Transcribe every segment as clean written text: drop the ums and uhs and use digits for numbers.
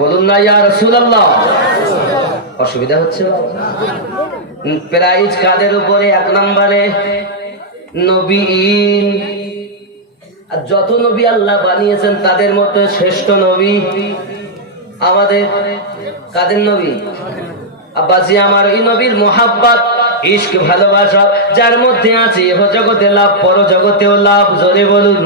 বলুন না ইয়া রাসূলুল্লাহ। অসুবিধা হচ্ছে? প্রাইজ কাদের উপরে? 1 নম্বরে নবীন। আর যত নবী আল্লাহ বানিয়েছেন তাদের মধ্যে শ্রেষ্ঠ নবী আমাদের কাদের নবী? আব্বাজি আমার, এই নবীর মোহাব্বত, ইশক, ভালোবাসা যার মধ্যে আছে ইহ জগতে লাভ, পর জগতেও লাভ। জোরে বলুন।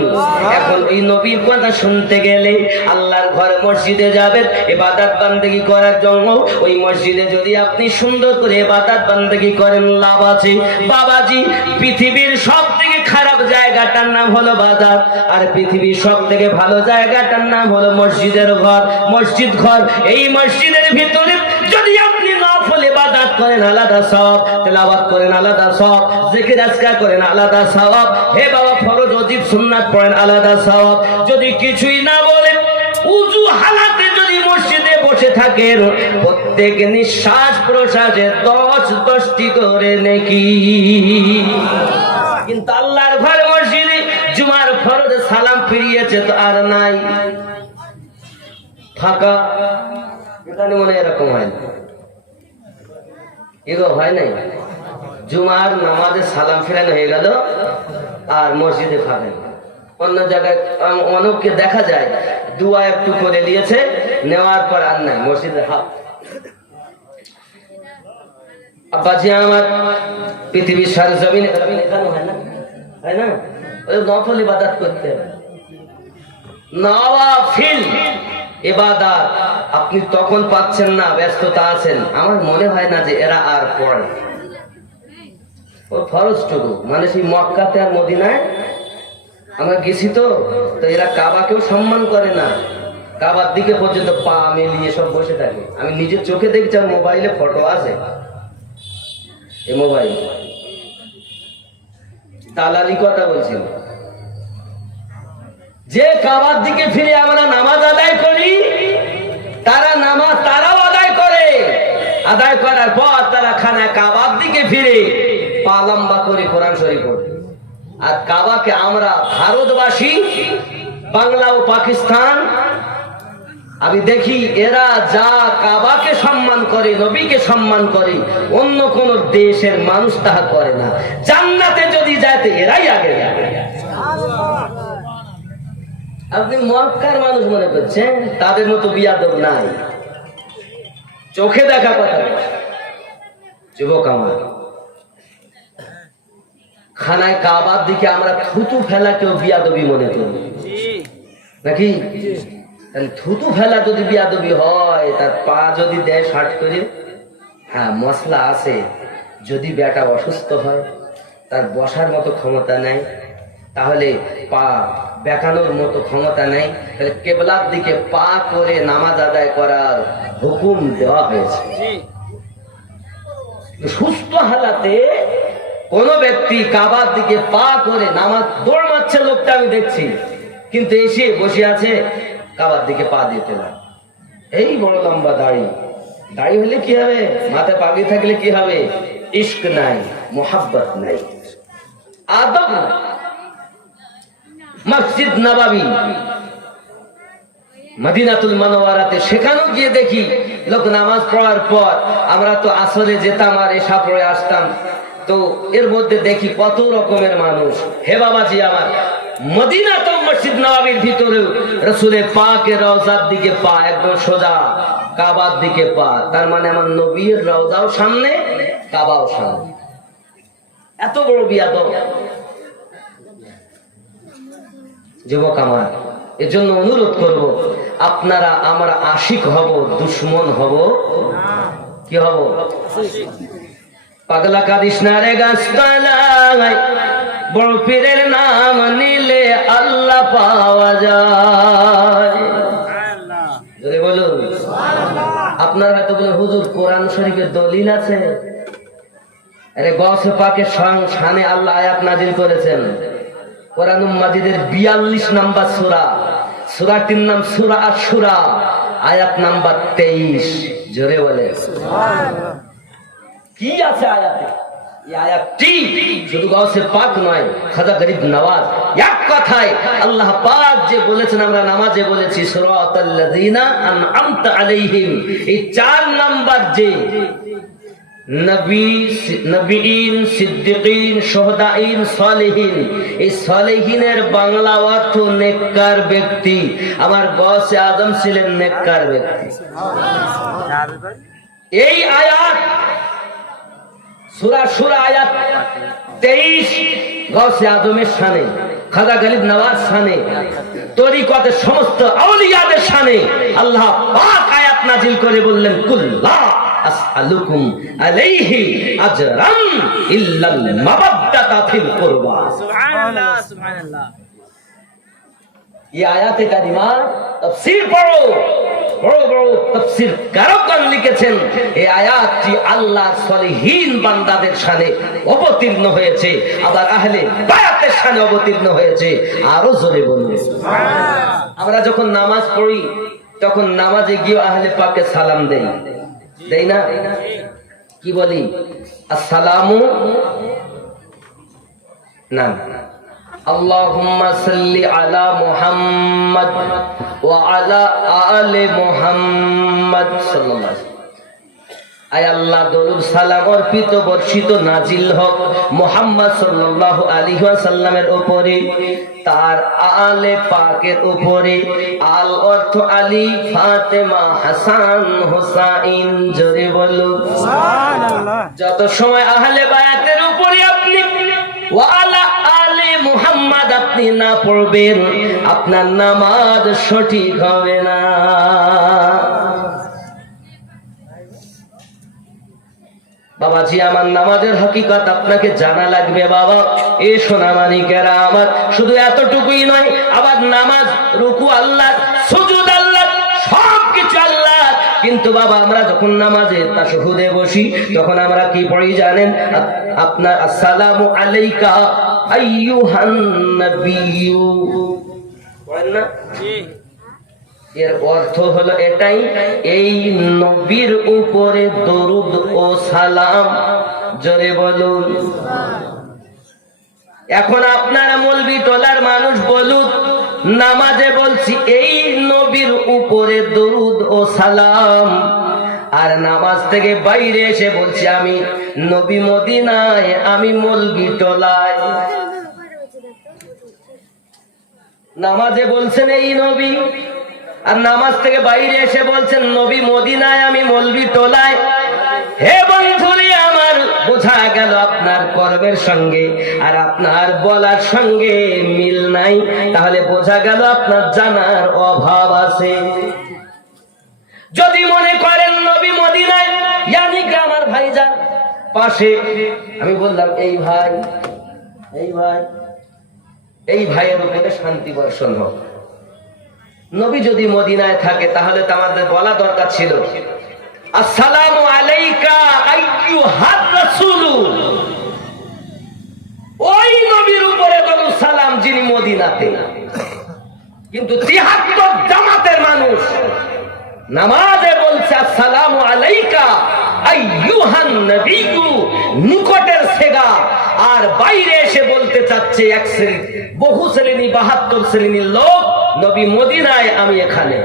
এখন এই নবীর কথা শুনতে গেলে আল্লাহর ঘরে মসজিদে যাবেন ইবাদত বান্দেগি করার জন্য। ওই মসজিদে যদি আপনি সুন্দর করে ইবাদত বান্দেগি করেন লাভ আছে। বাবাজি, পৃথিবীর সব থেকে খারাপ জায়গাটার নাম হলো বাজার, আর পৃথিবীর সব থেকে ভালো জায়গাটার নাম হলো মসজিদের ঘর, মসজিদ ঘর। এই মসজিদের ভিতরে যদি আপনি নফল ইবাদত করেন আলাদা সওয়াব, তেলাওয়াত করেন আলাদা সওয়াব, জিকির আজকার করেন আলাদা সওয়াব, হে বাবা ফরজ ওয়াজিব সুন্নাত পড়েন আলাদা সওয়াব। যদি কিছুই না বলেন, উযু হালাতে যদি মসজিদে বসে থাকেন, প্রত্যেক নিঃশ্বাস প্রশ্বাসে 10টি করে নেকি। কিন্তু আল্লাহর ঘর মসজিদে জুমার ফরজে সালাম ফিরিয়েছে তো আর নাই, ফাঁকা। এখানে মনে এরকম হয় না, এগো হয় নাই। জুমার নামাজে সালাম ফিরানো হয়ে গেল আর মসজিদে ফাঁকা। অন্য জায়গায় অনেককে দেখা যায় দুয়া একটু করে দিয়েছে, নেওয়ার পর আর নাই, মসজিদে হাফ। আব্বাজি আমার, পৃথিবীর সারা জমিনে এখানে হয় না, হয় না? ওই নফল ইবাদত করতে হবে, নওয়াফিল ইবাদত আপনি তখন পাচ্ছেন না, ব্যস্ততা আছেন। আমার মনে হয় না যে এরা আর পড়ে। ও ফরজটুকু মানে সেই মক্কাতে আর মদিনায় আমরা গেছি তো এরা কাবাকেও সম্মান করে না, কাবার দিকে পর্যন্ত পা মেলিয়ে সব বসে থাকে। আমি নিজের চোখে দেখছি, আর মোবাইলে ফটো আছে, এই মোবাইল দালালি কথা বলছিল। যে কাবার দিকে ফিরে আমরা নামাজ আদায় করি, তারা নামাজ তারাও আদায় করে, আদায় করার পর তারা খানা কাবার দিকে ফিরে পা লম্বা করে কোরআন শরীফ পড়ে। আর কাবাকে আমরা ভারতবাসী, বাংলা ও পাকিস্তান, আমি দেখি এরা যা কাবাকে সম্মান করে, নবীকে সম্মান করে, অন্য কোন দেশের মানুষ তাহা করে না। জান্নাতে যদি যাইতে এরাই আগে যাবে। আপনি মক্কার মানুষ মনে করছেন, তাদের মতো বিয়াদব নাই, চোখে দেখা কথা। যুবক আমার, খানায় কাবার দিকে আমরা থুতু ফেলাকেও বিয়াদবি মনে করি নাকি? থুতু ফেলা যদি বিয়াদবি হয়, তার পা যদি দেয় শার্ট করে, হ্যাঁ মশলা আছে। যদি বেটা অসুস্থ হয়, তার বসার মতো ক্ষমতা নাই, তাহলে পা বেঁকানোর মতো ক্ষমতা নেই, তাহলে কেবলার দিকে পা করে নামাজ আদায় করার হুকুম দেওয়া হয়েছে। সুস্থ হালাতে কোন ব্যক্তি কাবার দিকে পা করে নামাজ দৌড় মারছে, লোকটা আমি দেখছি, কিন্তু এসে বসে আছে কাবার দিকে পা দিতে না। এই বড় লম্বা দাড়ি, দাড়ি হলে কি হবে? মাথায় পাগড়ি থাকলে কি হবে? ইশক নাই, মোহাব্বত নাই, আদব নাই। মসজিদ নববী মদিনাতুল মুনাওয়ারাতে, সেখানেও গিয়ে দেখি লোক নামাজ পড়ার পর, আমরা তো আসরে যেতাম আর এশা পড়ে আসতাম, তো এর মধ্যে দেখি কত রকমের মানুষ। হে বাবাজি আমার, মদিনাতে মসজিদ নববীর ভিতরে রাসূলের পাকের রওজার দিকে পা, একদম সোজা কাবার দিকে পা, তার মানে আমার নবীর রওজাও সামনে, কাবাও সামনে। এত বড় বিয়াদব যুবক আমার। এজন্য অনুরোধ করব, আপনারা আমরা আশিক হব, দুশ্মন হব, কি হব? পাগলা কাদিস না রে গাছতলায়, বড় পীরের নাম নিলে আল্লাহ পাওয়া যায়। যদি বলুন, আপনারা হয়তো বলেন হুজুর কোরআন শরীফের দলিল আছে। আরে গৌসে পাকের শানে আল্লাহ আয়াত নাজিল করেছেন। কোরআন মাজিদের 42 নম্বর সূরা, সূরাটির নাম সূরা আশ-শুরা, আয়াত নাম্বার 23। জোরে বলে সুবহানাল্লাহ। কি আছে আয়াতে? এই আয়াতটি শুধু গাউসে পাক নয়, খাজা গরিব নওয়াজ এক কথায় আল্লাহ পাক যে বলেছেন, আমরা নামাজে বলেছি সিরাতাল লাযিনা আনআমতা আলাইহিম, এই 4 নাম্বার যে নবীন, সিদ্দিকিন, শুহাদাইন, সালেহিন, এই সালেহিনের বাংলা অর্থ নেককার ব্যক্তি। আমার গাউসে আজম ছিলেন নেককার ব্যক্তি। এই আয়াত সূরা আয়াত 23 গাউসে আজমের শানে, খাজা গরিব নওয়াজ শানে, তরিকতের সমস্ত আউলিয়াদের শানে আল্লাহ পাক আয়াত নাজিল করে বললেন, কুল্লা আসআলুকুম আলাইহি আজরান ইল্লাল মাওয়াদ্দাতা ফিল কুরবা। সুবহানাল্লাহ, সুবহানাল্লাহ। এই আয়াতে কারিমা তাফসীর পড়ো, বড় বড় তাফসীর কারকগণ লিখেছেন এই আয়াতটি আল্লাহর সলিহিন বান্দাদের শানে অবতীর্ণ হয়েছে, আবার আহলে বায়াতের শানে অবতীর্ণ হয়েছে। আরো জোরে বলুন সুবহানাল্লাহ। আমরা যখন নামাজ পড়ি তখন নামাজে গিয়ে আহলে পাককে সালাম দেই না? কি বলি? আসসালামু না, আল্লাহুম্মা সাল্লি আলা মুহাম্মাদ ওয়া আলা আলি মুহাম্মাদ সাল্লাল্লাহু আলাইহি। আয় আল্লাহ দরুদ সালাম অর্পিত বর্ষিত নাজিল হোক মুহাম্মদ সাল্লাল্লাহু আলাইহি ওয়াসাল্লামের উপরে, তার আলে পাকের উপরে। আল অর্থ আলী, ফাতেমা, হাসান, হুসাইন। জোরে বলো সুবহানাল্লাহ। যত সময় আহলে বায়াতের উপরে আপনি ওয়া আলা আলে মুহাম্মদ আপনি না পড়বেন, আপনার নামাজ সঠিক হবে না। বাবাজি, আমার নামাজের হকিকত আপনাকে জানা লাগবে বাবা। এ সোনামানিকেরা আমার, শুধু এতটুকুই নয়, আবার নামাজ, রুকু আল্লাহ, সুজুদ আল্লাহ, সবকিছু আল্লাহ। কিন্তু বাবা আমরা যখন নামাজে তাশাহুদে বসি তখন আমরা কি পড়ি জানেন? আপনার আসসালামু আলাইকা আইয়ুহান নাবিয়্যু পড়েন না? এর অর্থ হলো এটাই, এই নবীর উপরে দরুদ ও সালাম। জোরে বলুন। এখন আপনারা মৌলবি টোলার মানুষ বলুন, নামাজে বলছি এই নবীর উপরে দরুদ ও সালাম, আর নামাজ থেকে বাইরে এসে বলছি আমি নবী মদিনায়, আমি মৌলবি টোলায়। নামাজে বলছেন এই নবী, আর নামাজ থেকে বাইরে এসে বলছেন নবী মদিনায়, আমি মৌলবি টোলায়। হে বন্ধুরি আমার, বোঝা গেল আপনার কর্মের সঙ্গে আর আপনার বলার সঙ্গে মিল নাই। তাহলে বোঝা গেল আপনার জানার অভাব আছে। যদি মনে করেন নবী মদিনায়, ইয়ানি কি আমার ভাইজান পাশে, আমি বললাম এই ভাই, এই ভাইয়ের উপরে শান্তি বর্ষণ হোক। নবী যদি মদিনায় থাকে তাহলে তো আমাদের বলা দরকার ছিল আসসালামু আলাইকা আইয়ুহার রাসূলু, ওই নবীর উপরে দরুদ সালাম যিনি মদিনাতে। কিন্তু ৭৩ জামাতের মানুষ নামাজে বলছে আসসালামু আলাইকা আইয়ুহান নাবিয়্যু, নিকটের সেগা, আর বাইরে এসে বলতে চাচ্ছে এক শ্রেণী, বহু শ্রেণী, ৭২ শ্রেণীর লোক নবী মদিনায়, আমি এখানে।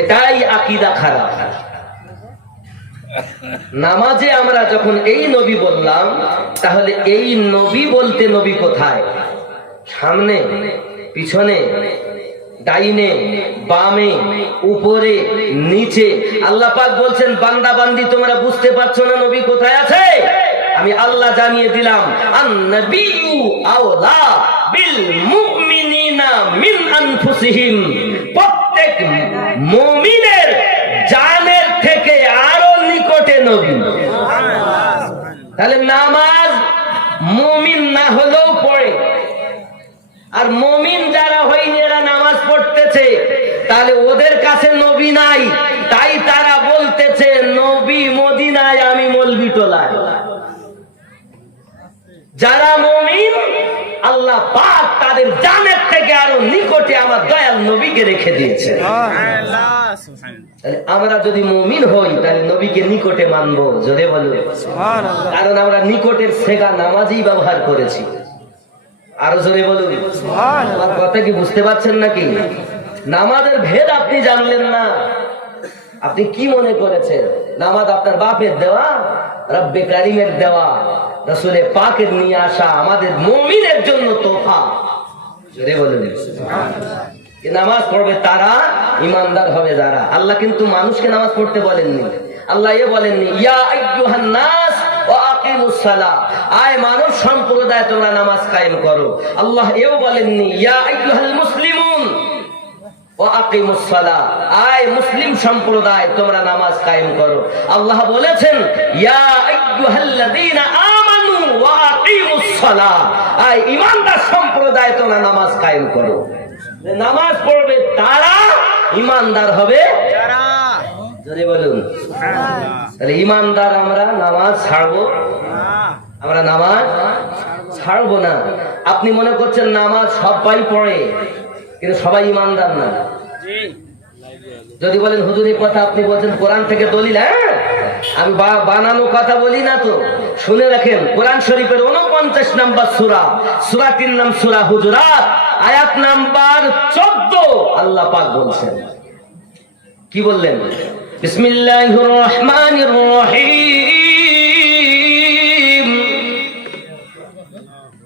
এটাই আকীদা খারাপ। নামাজে আমরা যখন এই নবী বললাম, তাহলে এই নবী বলতে নবী কোথায়? সামনে, পিছনে, ডাইনে, বামে, উপরে, নিচে? আল্লাহ পাক বলছেন বান্দা বান্দি তোমরা বুঝতে পারছো না নবী কোথায় আছে? আমি আল্লাহ জানিয়ে দিলাম, আন-নাবিয়্যু আওলা বিল মুমিনিনা মিন আনফুসিহিম, প্রত্যেক মুমিনের জানের থেকে আরো নিকটে নবী। তাহলে নামাজ মুমিন না হলেও পড়ে, আর মুমিন যারা হয়নি এরা নামাজ পড়তেছে, তাহলে ওদের কাছে নবী নাই, তাই তারা বলতেছে নবী মদিনায়, আমি মৌলবি টোলায়। যারা মুমিন আল্লাহ পাক তাদের জানের থেকে আরো নিকটে আমার দয়াল নবীকে রেখে দিয়েছে। আমরা যদি মুমিন হই তাহলে নবীকে নিকটে মানবো, জোরে বলুন। কারণ আমরা নিকটের সেগা নামাজই ব্যবহার করেছি। আরো জোরে বলুন। আমার কথা কি বুঝতে পারছেন নাকি? নামাজের ভেদ আপনি জানলেন না। আপনি কি মনে করেছেন নামাজ আপনার বাপের দেওয়া, রব্বে কারিমের দেওয়া, রাসূলে পাকের নিয়ে আসা আমাদের মুমিনের জন্য তোফা। জোরে বলুন। নামাজ পড়বে তারা, ইমানদার হবে যারা। আল্লাহ কিন্তু মানুষকে নামাজ পড়তে বলেননি। আল্লাহ এ বলেননি ইয়া আইয়ুহান নাস ওয়া আকিমুস সালাহ, আয় মানুষ সম্প্রদায় তোমরা নামাজ কায়েম করো। আল্লাহ এও বলেননি ইয়া আইয়ুহাল মুসলিমুন ওয়া আকিমুস সালাহ, আয় মুসলিম সম্প্রদায় তোমরা নামাজ কায়েম করো। আল্লাহ বলেছেন ইয়া আইয়ুহাল্লাযীনা আমানু ওয়া আকিমুস সালাহ, আয় ঈমানদার সম্প্রদায় তোমরা নামাজ কায়েম করো। নামাজ পড়বে তারা, ঈমানদার হবে যারা। জোরে বলুন। তাহলে ঈমানদার আমরা, নামাজ ছাড়বো? আমরা নামাজ ছাড়বো না। আপনি মনে করছেন নামাজ সবাই পড়ে, কিন্তু সবাই ঈমানদার না। যদি বলেন হুজুর এই কথা আপনি বলছেন কোরআন থেকে দলিল, হ্যাঁ আমি বানানো কথা বলি না তো। শুনে রাখেন, কোরআন শরীফের 49 নম্বর সূরা, সূরাটির নাম সূরা হুজুরাত, আয়াত নাম্বার 14 আল্লাহ পাক বলছেন, কি বললেন? বিসমিল্লাহির রহমানির রহিম,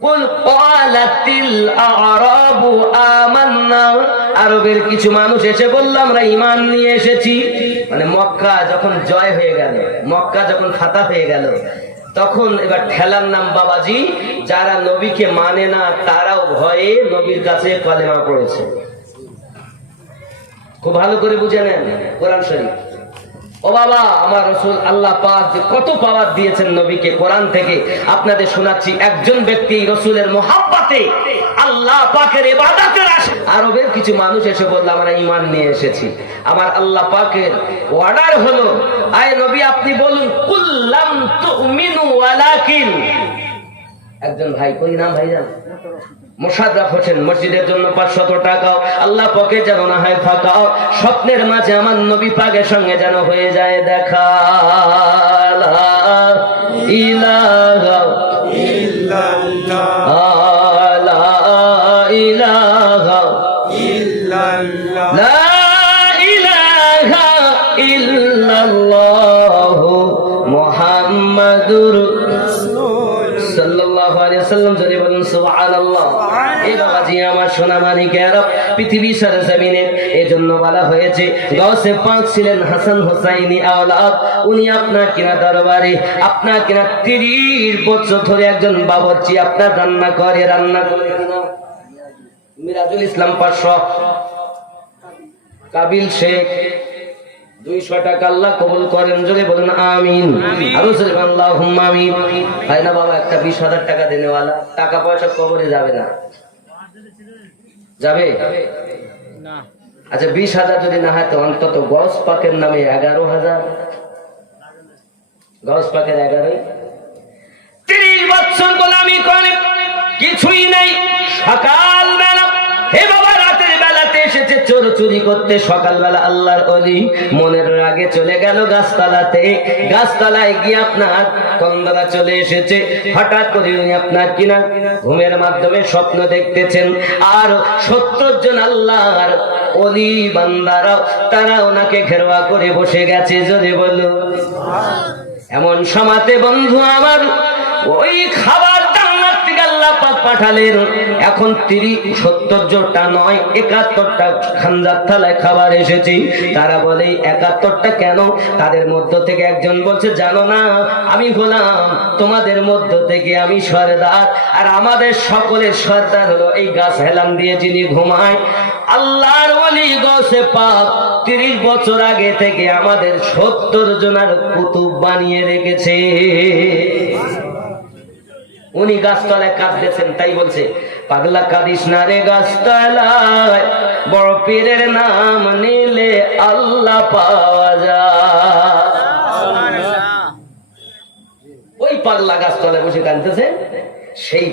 কুল ক্বালাতিল আ'রাবু আমান্না, আরবের কিছু মানুষ এসে বলল আমরা ঈমান নিয়ে এসেছি। মানে মক্কা যখন জয় হয়ে গেল, মক্কা যখন ফাতা হয়ে গেল, তখন এবার ঠেলার নাম বাবাজি, যারা নবীকে মানে না তারাও ভয়ে নবীর কাছে কলেমা পড়েছে। খুব ভালো করে বুঝে নেন কোরআন শরীফ। ও বাবা, আমার রাসূল আল্লাহ পাক যে কত পাওয়ার দিয়েছেন নবীকে, কোরআন থেকে আপনাদের শোনাচ্ছি। একজন ব্যক্তি রাসূলের মহব্বতে আল্লাহ পাকের ইবাদতের আশায় আরবের কিছু মানুষ এসে বলল আমরা ঈমান নিয়ে এসেছি। আমার আল্লাহ পাকের অর্ডার হলো, আয় নবী আপনি বলুন কুল্লাম তুমিনু ওয়ালাকিন। একজন ভাই, কই নাম ভাইজান? মোশাররফ হোসেন, মসজিদের জন্য 500 টাকাও আল্লাহ পাকে যেন না হয় ফাঁকাও, স্বপ্নের মাঝে আমার নবী পাকের সঙ্গে যেন হয়ে যায় দেখা। লা ইলাহা ইল্লাল্লাহ, লা ইলাহা ইল্লাল্লাহ, লা ইলাহা ইল্লাল্লাহ মুহাম্মাদুর সাল্লাল্লাহু আলাইহি ওয়াসাল্লাম। যদি বলেন সুবহানাল্লাহ। এই বাবাজি আমার সোনা মানিকেরা, পৃথিবী সরজমিনে এজন্য বলা হয়েছে গাউসে পাক ছিলেন হাসান হোসাইনি আওলাদ। উনি আপনার কিনা দরবারে, আপনার কিনা 30 বছর ধরে একজন বাবুর্চি আপনার রান্না করে কিনা মিরাজুল ইসলাম 500, কাবিল শেখ 200 টাকা। আল্লাহ কবুল করেন, জোরে বলুন আমিন। আরো জোরে আল্লাহুম্মা আমিন। হয় না বাবা, একটা 20,000 টাকা দেনেওয়ালা, টাকা পয়সা কবরে যাবে না? যাবে না? আচ্ছা 20,000 যদি না হয় তো অন্তত গৌস পাকের নামে 11,000, গৌস পাকের 11। 30 বছর গোলামি করে কিছুই নাই। সকাল বেলা হে বাবা, রাতের বেলাতে এসেছে চোর চুরি করতে। সকালবেলা আল্লাহর ওলি মনের রাগে চলে গেল গাছতলাতে। গাছতলায় গিয়ে আপনার কন্দরা চলে এসেছে। হঠাৎ করে উনি আপনার কিনা ঘুমের মাধ্যমে স্বপ্ন দেখতেছেন, আর 70 জন আল্লাহর ওলি বান্দারা তারা ওনাকে ঘেরোয়া করে বসে গেছে। জোরে বলো। এমন সমাতে বন্ধু আমার ওই খাবার আল্লাহ পাক পাঠালেন। এখন 70 জনটা নয়, 71টা খানজার থালায় খাবার এসেছে। তারা বলে 71টা কেন? তাদের মধ্য থেকে একজন বলছে জানো না, আমি হলাম তোমাদের মধ্য থেকে আমি সরদার, আর আমাদের সকলের সরদার হলো এই গাছ হেলাম দিয়ে যিনি ঘুমায়, আল্লাহর ওলি গাউসে পাক 30 বছর আগে থেকে আমাদের 70 জনের কুতুব বানিয়ে রেখেছে। উনি গাছতলায় কাঁদতেছেন, তাই বলছে পাগলা কাঁদিস না রে গাছতলায়, বড় পীরের নাম নিলে আল্লাহ পাওয়া যায়। ওই পাগলা গাছতলায় বসে কাঁদতেছে। সেই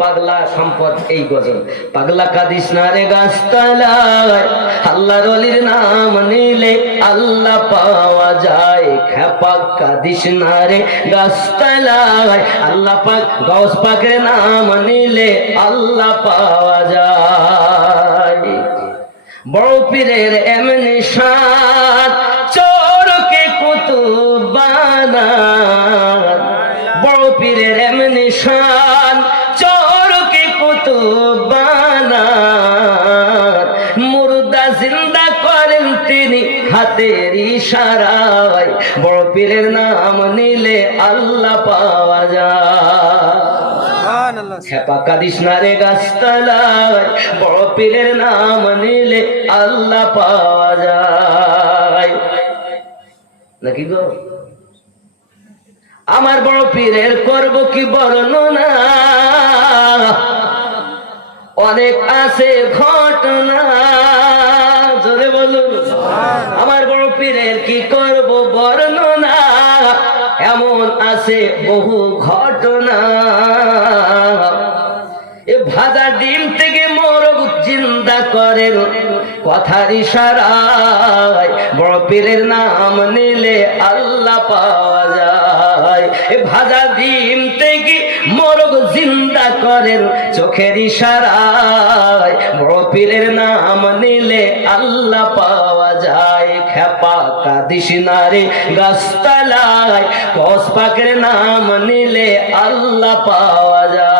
পাগলা সম্পদ এই গজল। পাগলা কাঁদিস না রে গাছতলায়, আল্লাহর ওলির নাম নিলে আল্লাহ পাওয়া যায়। খেপা কাঁদিস না রে গাছতলায়, আল্লাহ পাক গৌস পাকের নাম নিলে আল্লাহ পাওয়া যায়। বড় পীরের এমনি শান চোরকে কুতুব বানায়, বড় পীরের এমনি শান চোরকে কুতুব বানায়। মুর্দা জিন্দা করেন তিনি হাতের ইশারায়, বড় পীরের নাম নিলে আল্লাহ পাওয়া যায়। খেপা কাঁদিস না রে গাছতলায়, বড় পীরের নাম নিলে আল্লাহ পাওয়া যায়। নাকি গো? আমার বড় পীরের করব কি বর্ণনা, অনেক আছে ঘটনা। জোরে বলুন, আমার বড় পীরের কি করব বর্ণনা, এমন আছে বহু ঘটনা। এ ভাজা ডিম থেকে মোরগ জিন্দা করেন কথার ইশারায়, বড় পীরের নাম নিলে আল্লাহ পাওয়া যায়। এ ভাজা ডিম থেকে মোরগ জিন্দা করেন চোখের ইশারায়, বড় পীরের নাম নিলে আল্লাহ পাওয়া যায়। খেপা কাঁদিস না রে গাছতলায়, গৌস পাকের নাম নিলে আল্লাহ পাওয়া যায়।